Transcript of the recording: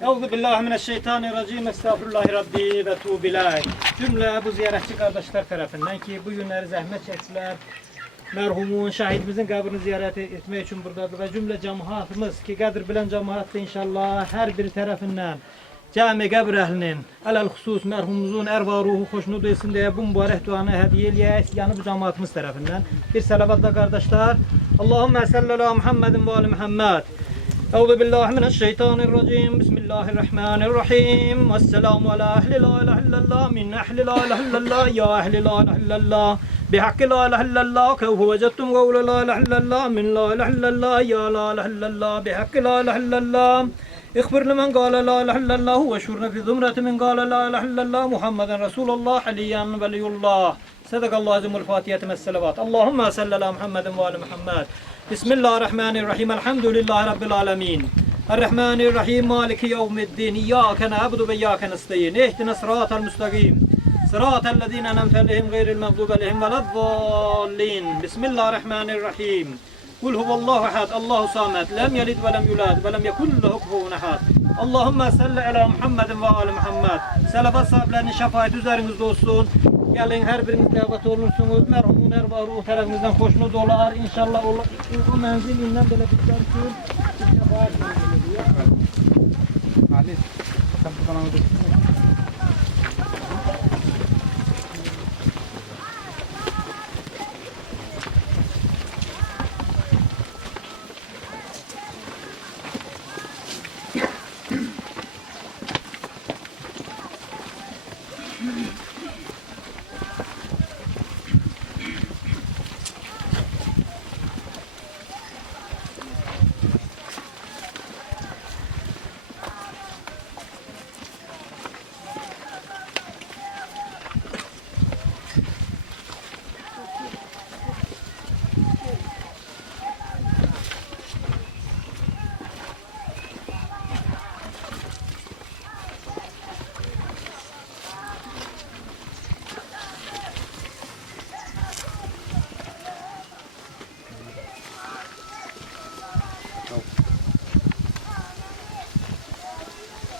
Euzu billahi mineşşeytanirracim. Estağfirullah Rabbi ve tûbü ileyh. Cümle bu ziyaretçi kardeşler tarafından ki bu günleri zahmet çektiler. Merhumun, şahidimizin kabrini ziyaret etmek için buradadır ve cümle cemaatimiz ki Kadir bilen cemaat inşallah her bir tarafından cami kabir ehlinin alel husus merhumumuzun erva ruhu hoşnut etsin diye bu mübarek duanı hediye ediliyek yani bu cemaatimiz tarafından. Bir salavatla kardeşler. Allahümme salli ala Muhammedin ve ali Muhammed. Euzu billahi mineşşeytanirracim. Bismillahirrahmanirrahim. Vesselamu ala ehli la ilahe illallah min ehli la ilahe illallah ya ehli la ilahe illallah. Bihakkı la ilahe illallah kevhu vecettum kavle la ilahe illallah min la ilahe illallah ya la ilahe illallah. Bihakkı la ilahe illallah. اغفر لمن قال لا اله الا الله واشرنا في زمرة من قال لا اله الا الله محمد رسول الله حليا ولي الله صدق الله عظيم الفاتحة مع الصلوات اللهم صل على محمد وآل محمد بسم الله الرحمن الرحيم الحمد لله رب العالمين الرحمن الرحيم مالك يوم الدين إياك نعبد وإياك نستعين اهدنا الصراط المستقيم صراط الذين أنعمت عليهم غير المغضوب عليهم ولا الضالين بسم الله الرحمن الرحيم Kul huvallahu ehad, Allahu samet, lem yelid ve lem yulad ve lem yekun lehu kufuven ehad. Allahumme salli ala Muhammedin ve ali Muhammed. Salavat sahiplerinin şefaati üzerinizde olsun. Gelin her biriniz davet olursunuz. Merhumun ervahı tarafınızdan hoşnut olar. İnşallah o menzilinden böyle bitler ki şefaat edilir. Ali, sen bu kanalda